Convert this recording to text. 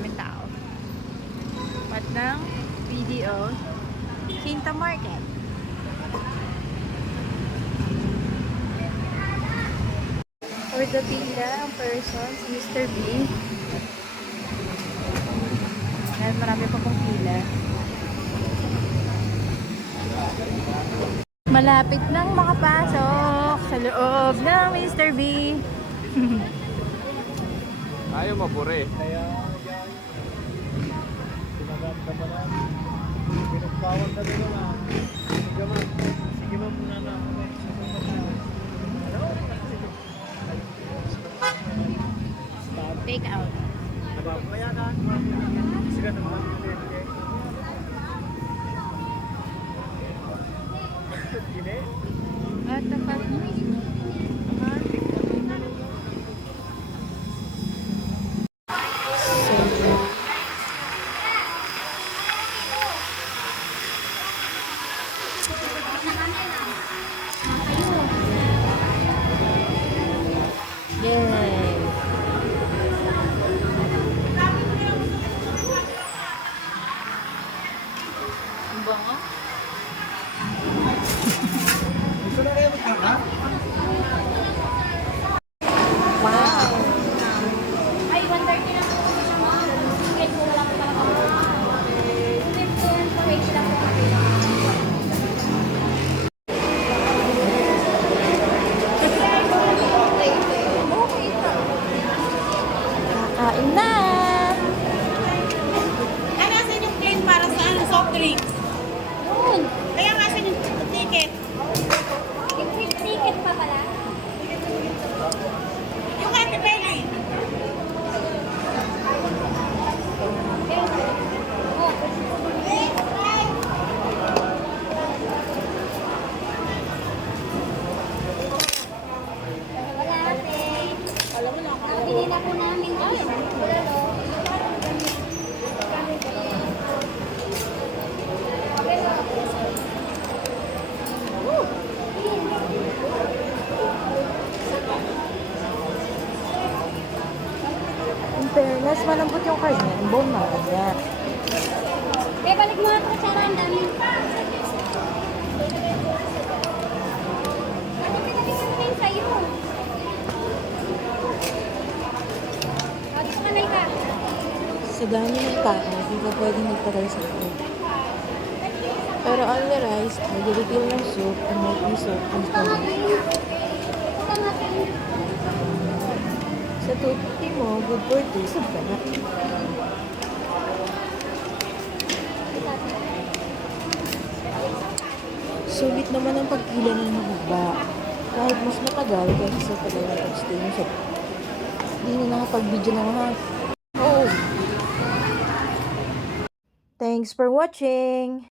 daming tao. At ng video, Quinta Market. For the pila, ang person, si Mr. B. Ayan, marami pa pong pila. Malapit nang makapasok sa loob ng Mr. B. Ayaw mabure. Kaya pinaganda pa lang. Pinagpawag ka doon na. Sige ma'am. Sige ma'am muna na. Take out. Kaya ka. Sige naman. Gine? What the fuck? Yay! Ang bango? Gusto na kayo magkaka? Wow! Ay, 130 lang po siya mo. Ticket po wala po talaga. Ticket po yan po, wait lang po kami. Kain na! Ano asan yung plane para sa ano, soft drinks? Yun! Kaya nga asan yung ticket? Ticket pa pala. Yung Ate Penay. Wala ate. Nakabili na po namin. In fairness, malambot yung karne. Ang bone marrow. Eh, balik mo nga po sa random. Ate, pinag-isip ko yun sa'yo. Dito ka na ka. Sa dami ng tao, hindi ka pwedeng magtagal sa food. Pero on the rice, mag-refill ng soup and may soup and story. Sa 250 mo, good for 2, sub ka na. Sulit naman ang pagpila ng mahaba. Kahit mas matagal kaysa sa tagal ng pag-stay mo sa... Hindi na nakapag-video na mga... Oh! Thanks for watching!